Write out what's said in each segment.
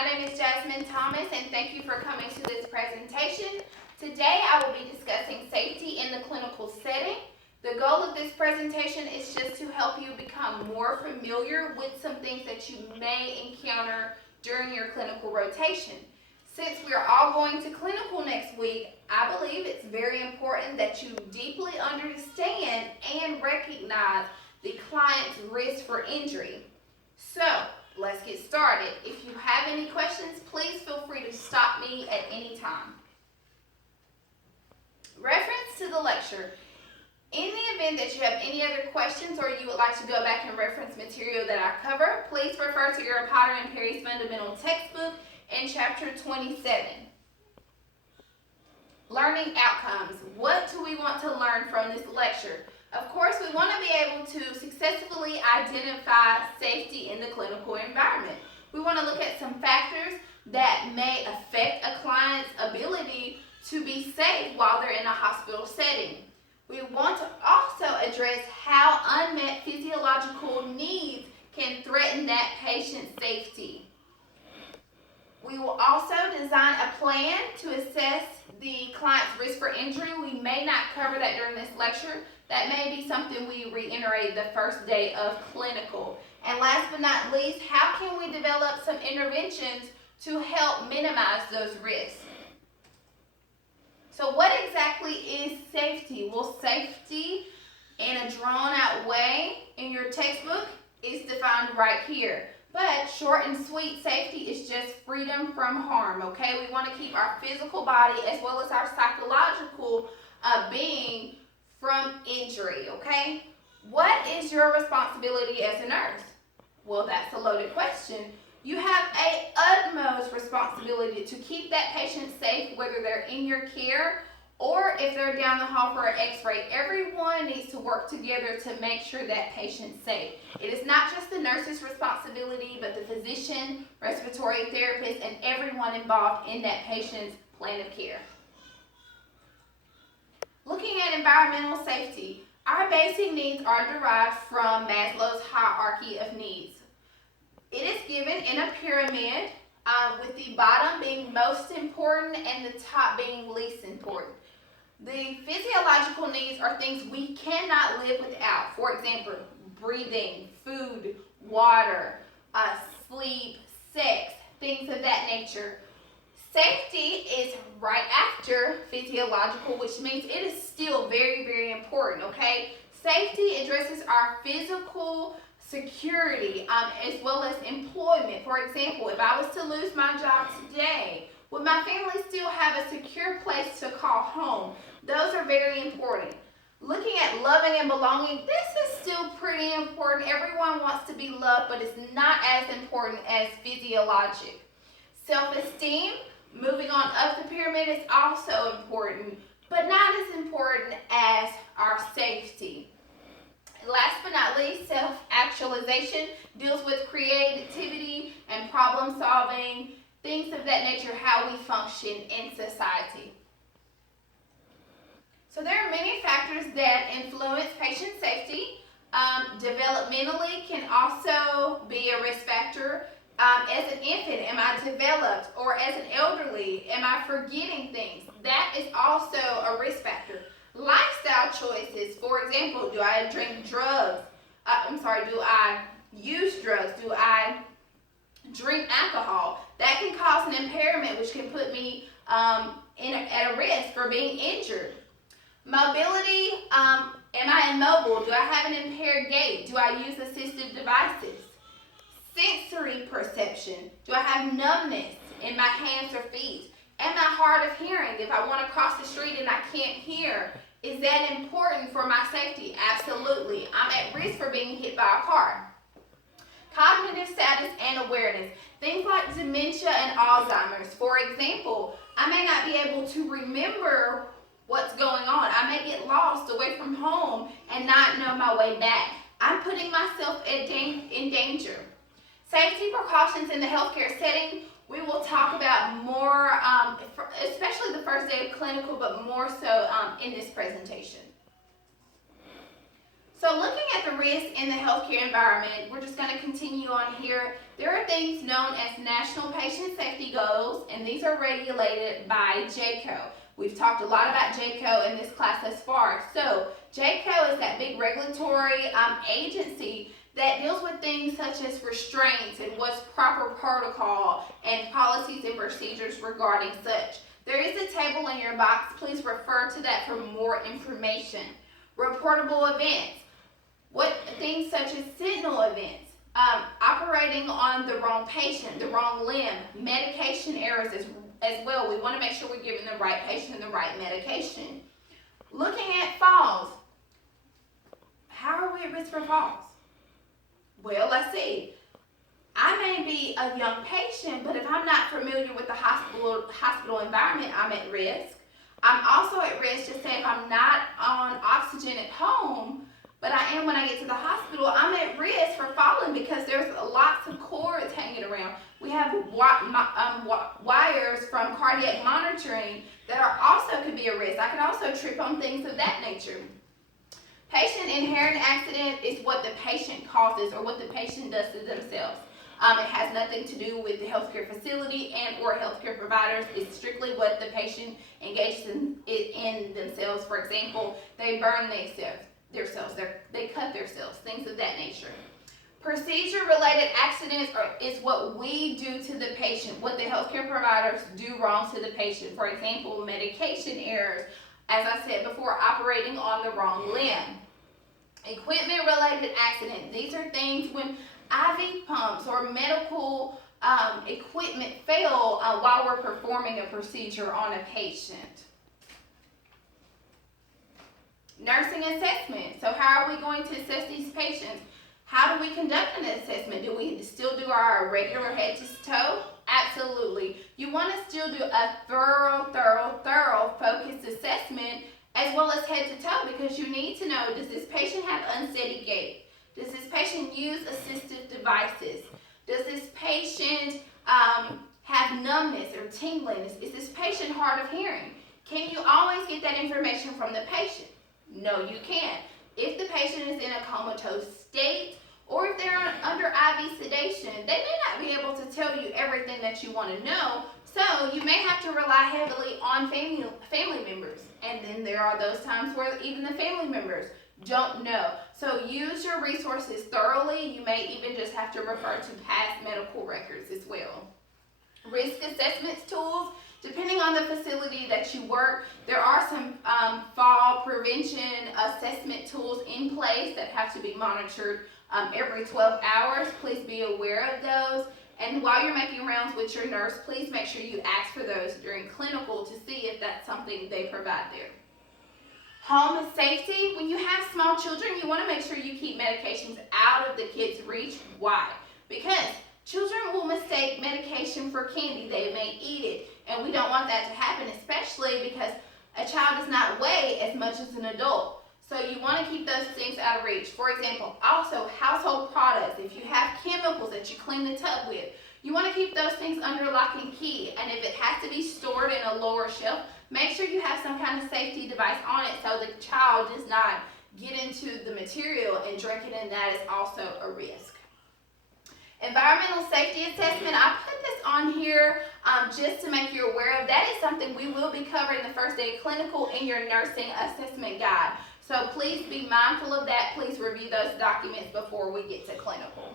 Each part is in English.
My name is Jasmine Thomas, and thank you for coming to this presentation. Today I will be discussing safety in the clinical setting. The goal of this presentation is just to help you become more familiar with some things that you may encounter during your clinical rotation. Since we are all going to clinical next week, I believe it's very important that you deeply understand and recognize the client's risk for injury. So, let's get started. If you have any questions, please feel free to stop me at any time. Reference to the lecture. In the event that you have any other questions or you would like to go back and reference material that I cover, please refer to your Potter and Perry's Fundamental Textbook in Chapter 27. Learning outcomes. What do we want to learn from this lecture? Of course, we want to be able to successfully identify safety in the clinical environment. We want to look at some factors that may affect a client's ability to be safe while they're in a hospital setting. We want to also address how unmet physiological needs can threaten that patient's safety. We will also design a plan to assess the client's risk for injury. We may not cover that during this lecture. That may be something we reiterate the first day of clinical. And last but not least, how can we develop some interventions to help minimize those risks? So what exactly is safety? Well, safety in a drawn-out way in your textbook is defined right here. But short and sweet, safety is just freedom from harm, okay? We want to keep our physical body as well as our psychological being from injury, okay? What is your responsibility as a nurse? Well, that's a loaded question. You have an utmost responsibility to keep that patient safe, whether they're in your care or if they're down the hall for an x-ray. Everyone needs to work together to make sure that patient's safe. It is not just the nurse's responsibility, but the physician, respiratory therapist, and everyone involved in that patient's plan of care. Looking at environmental safety, our basic needs are derived from Maslow's hierarchy of needs. It is given in a pyramid, with the bottom being most important and the top being least important. The physiological needs are things we cannot live without. For example, breathing, food, water, sleep, sex, things of that nature. Safety is right after physiological, which means it is still very, very important, okay? Safety addresses our physical security as well as employment. For example, if I was to lose my job today, would my family still have a secure place to call home? Those are very important. Looking at loving and belonging, this is still pretty important. Everyone wants to be loved, but it's not as important as physiologic. Self-esteem, moving on up the pyramid, is also important, but not as important as our safety. Last but not least, self-actualization deals with creativity and problem solving, things of that nature, how we function in society. So there are many factors that influence patient safety. Developmentally can also be a risk factor. As an infant, am I developed? Or as an elderly, am I forgetting things? That is also a risk factor. Lifestyle choices, for example, do I drink drugs? Do I use drugs? Do I drink alcohol? That can cause an impairment, which can put me at a risk for being injured. Mobility, am I immobile? Do I have an impaired gait? Do I use assistive devices? Sensory perception, do I have numbness in my hands or feet? Am I hard of hearing? If I want to cross the street and I can't hear, is that important for my safety? Absolutely. I'm at risk for being hit by a car. Cognitive status and awareness. Things like dementia and Alzheimer's. For example, I may not be able to remember what's going on. I may get lost away from home and not know my way back. I'm putting myself in danger. Safety precautions in the healthcare setting, we will talk about more, especially the first day of clinical, but more so in this presentation. So looking at the risks in the healthcare environment, we're just going to continue on here. There are things known as National Patient Safety Goals, and these are regulated by JCAHO. We've talked a lot about JCAHO in this class thus far. So JCAHO is that big regulatory agency that deals with things such as restraints and what's proper protocol and policies and procedures regarding such. There is a table in your box. Please refer to that for more information. Reportable events. What things such as sentinel events, operating on the wrong patient, the wrong limb, medication errors as well. We want to make sure we're giving the right patient the right medication. Looking at falls. How are we at risk for falls? Well, let's see. I may be a young patient, but if I'm not familiar with the hospital environment, I'm at risk. I'm also at risk, just say if I'm not on oxygen at home, but I am when I get to the hospital, I'm at risk for falling because there's lots of cords hanging around. We have wires from cardiac monitoring that are also could be a risk. I could also trip on things of that nature. Patient inherent accident is what the patient causes or what the patient does to themselves. It has nothing to do with the healthcare facility and or healthcare providers. It's strictly what the patient engages in themselves. For example, they burn themselves, they cut themselves, things of that nature. Procedure-related accidents is what we do to the patient, what the healthcare providers do wrong to the patient. For example, medication errors, as I said before, operating on the wrong limb. Equipment-related accidents, these are things when IV pumps or medical equipment fail while we're performing a procedure on a patient. Nursing assessment. So how are we going to assess these patients? How do we conduct an assessment? Do we still do our regular head to toe? Absolutely. You want to still do a thorough focused assessment as well as head to toe because you need to know, does this patient have unsteady gait? Does this patient use assistive devices? Does this patient have numbness or tingling? Is this patient hard of hearing? Can you always get that information from the patient? No, you can't. If the patient is in a comatose state or if they're under IV sedation, they may not be able to tell you everything that you want to know. So you may have to rely heavily on family members. And then there are those times where even the family members don't know. So use your resources thoroughly. You may even just have to refer to past medical records as well. Risk assessments tools. Depending on the facility that you work, there are some fall prevention assessment tools in place that have to be monitored every 12 hours. Please be aware of those. And while you're making rounds with your nurse, please make sure you ask for those during clinical to see if that's something they provide there. Home safety. When you have small children, you want to make sure you keep medications out of the kids' reach. Why? Because children will mistake medication for candy. They may eat it, and we don't want that to happen, especially because a child does not weigh as much as an adult. So you want to keep those things out of reach. For example, also household products. If you have chemicals that you clean the tub with, you want to keep those things under lock and key. And if it has to be stored in a lower shelf, make sure you have some kind of safety device on it so the child does not get into the material and drink it, and that is also a risk. Environmental safety assessment, I put this on here just to make you aware of. That is something we will be covering the first day of clinical in your nursing assessment guide. So please be mindful of that. Please review those documents before we get to clinical.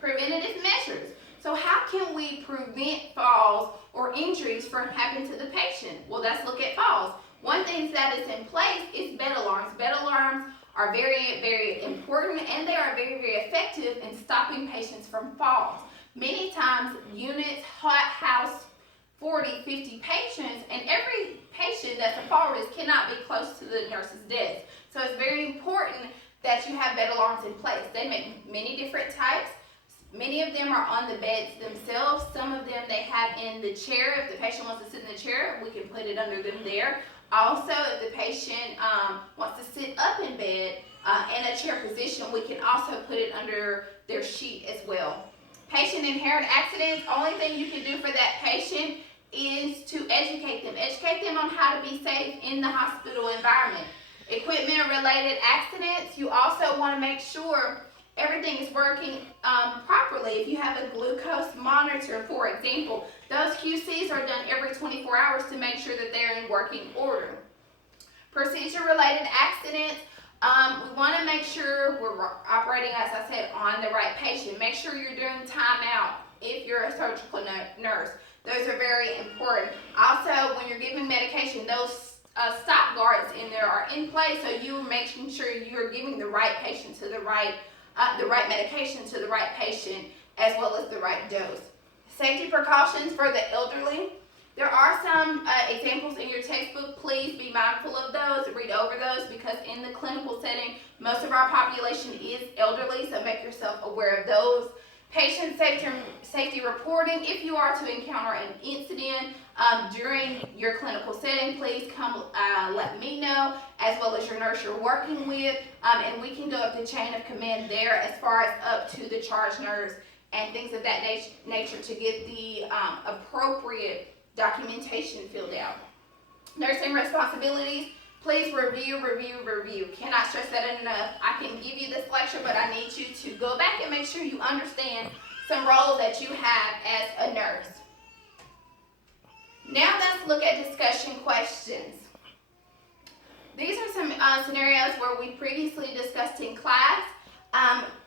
Preventative measures. So how can we prevent falls or injuries from happening to the patient? Well, let's look at falls. One thing that is in place is bed alarms. Bed alarms are very, very important, and they are very, very effective in stopping patients from falls. Many times, units house 40, 50 patients, and every patient that's a fall risk cannot be close to the nurse's desk. So it's very important that you have bed alarms in place. They make many different types. Many of them are on the beds themselves. Some of them they have in the chair. If the patient wants to sit in the chair, we can put it under them there. Also, if the patient wants to sit up in bed in a chair position, we can also put it under their sheet as well. Patient inherent accidents, only thing you can do for that patient is to educate them. Educate them on how to be safe in the hospital environment. equipment-related accidents, you also want to make sure everything is working properly. If you have a glucose monitor, for example, those QCs are done every 24 hours to make sure that they're in working order. Procedure-related accidents, we want to make sure we're operating, as I said, on the right patient. Make sure you're doing timeout if you're a surgical nurse. Those are very important. Also, when you're giving medication, those stop guards in there are in place, so you're making sure you're giving the right patient to the right medication to the right patient, as well as the right dose. Safety precautions for the elderly. There are some examples in your textbook. Please be mindful of those, read over those, because in the clinical setting, most of our population is elderly, so make yourself aware of those. Patient safety reporting. If you are to encounter an incident during your clinical setting, please come let me know, as well as your nurse you're working with, and we can go up the chain of command there as far as up to the charge nurse and things of that nature to get the appropriate documentation filled out. Nursing responsibilities. Please review. Cannot stress that enough. I can give you this lecture, but I need you to go back and make sure you understand some roles that you have as a nurse. Now let's look at discussion questions. These are some scenarios where we previously discussed in class.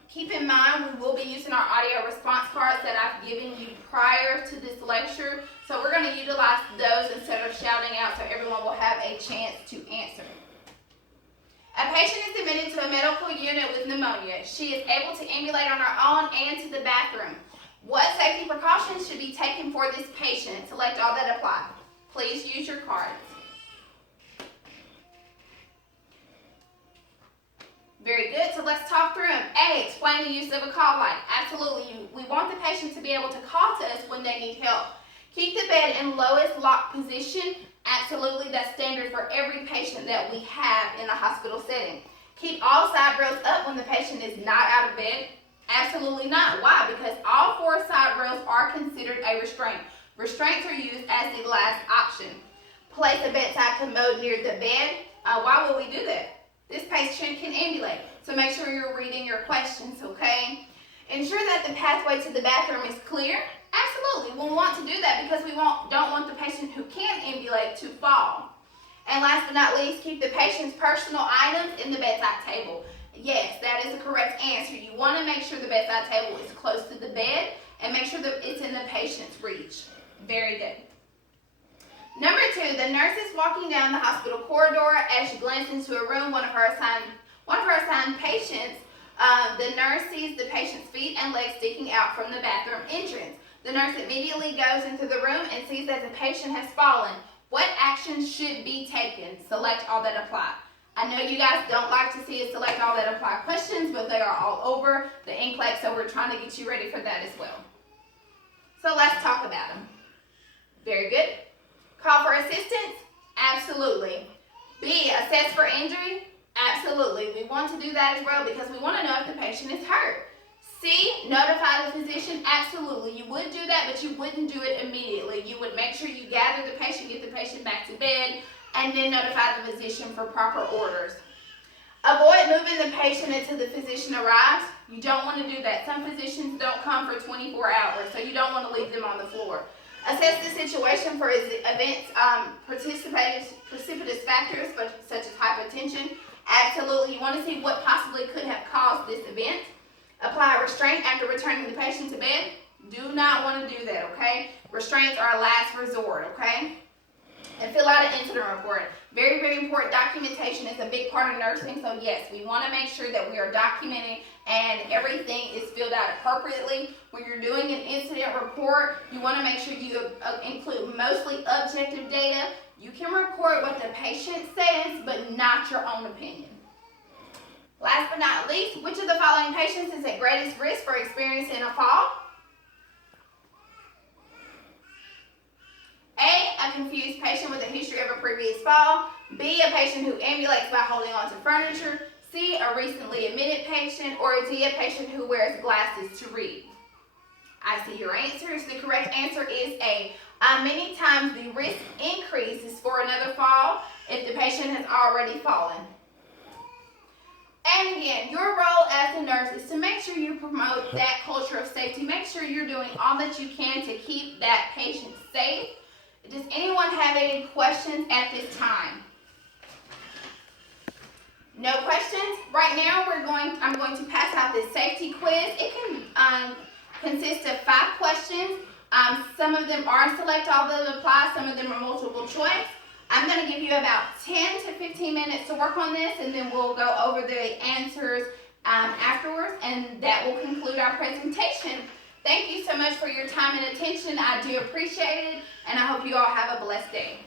Keep in mind, we will be using our audio response cards that I've given you prior to this lecture. So we're going to utilize those instead of shouting out so everyone will have a chance to answer. A patient is admitted to a medical unit with pneumonia. She is able to ambulate on her own and to the bathroom. What safety precautions should be taken for this patient? Select all that apply. Please use your cards. Very good, so let's talk through them. A, explain the use of a call light. Absolutely, we want the patient to be able to call to us when they need help. Keep the bed in lowest lock position. Absolutely, that's standard for every patient that we have in a hospital setting. Keep all side rails up when the patient is not out of bed. Absolutely not. Why? Because all four side rails are considered a restraint. Restraints are used as the last option. Place a bedside commode near the bed. Why would we do that? This patient can ambulate, so make sure you're reading your questions, okay? Ensure that the pathway to the bathroom is clear. Absolutely, we'll want to do that because we don't want the patient who can ambulate to fall. And last but not least, keep the patient's personal items in the bedside table. Yes, that is the correct answer. You want to make sure the bedside table is close to the bed and make sure that it's in the patient's reach. Very good. Number 2, the nurse is walking down the hospital corridor. As she glances into a room, one of her assigned patients, the nurse sees the patient's feet and legs sticking out from the bathroom entrance. The nurse immediately goes into the room and sees that the patient has fallen. What actions should be taken? Select all that apply. I know you guys don't like to see us select all that apply questions, but they are all over the NCLEX, so we're trying to get you ready for that as well. So let's talk about them. Very good. Call for assistance? Absolutely. B, assess for injury? Absolutely. We want to do that as well because we want to know if the patient is hurt. C, notify the physician? Absolutely. You would do that, but you wouldn't do it immediately. You would make sure you gather the patient, get the patient back to bed, and then notify the physician for proper orders. Avoid moving the patient until the physician arrives. You don't want to do that. Some physicians don't come for 24 hours, so you don't want to leave them on the floor. Assess the situation for events, precipitous factors such as hypotension. Absolutely, you want to see what possibly could have caused this event. Apply restraint after returning the patient to bed. Do not want to do that, okay? Restraints are a last resort, okay? And fill out an incident report. Very, very important. Documentation is a big part of nursing, so yes, we want to make sure that we are documenting and everything is filled out appropriately. When you're doing an incident report, you want to make sure you include mostly objective data. You can record what the patient says, but not your own opinion. Last but not least, which of the following patients is at greatest risk for experiencing a fall? A confused patient with a history of a previous fall. B, a patient who ambulates by holding onto furniture. C, a recently admitted patient. Or D, a patient who wears glasses to read. I see your answers. The correct answer is A. Many times the risk increases for another fall if the patient has already fallen. And again, your role as a nurse is to make sure you promote that culture of safety. Make sure you're doing all that you can to keep that patient safe. Does anyone have any questions at this time? No questions? Right now I'm going to pass out this safety quiz. It can consist of 5 questions. Some of them are select all that apply, some of them are multiple choice. I'm going to give you about 10 to 15 minutes to work on this, and then we'll go over the answers afterwards, and that will conclude our presentation. Thank you so much for your time and attention. I do appreciate it, and I hope you all have a blessed day.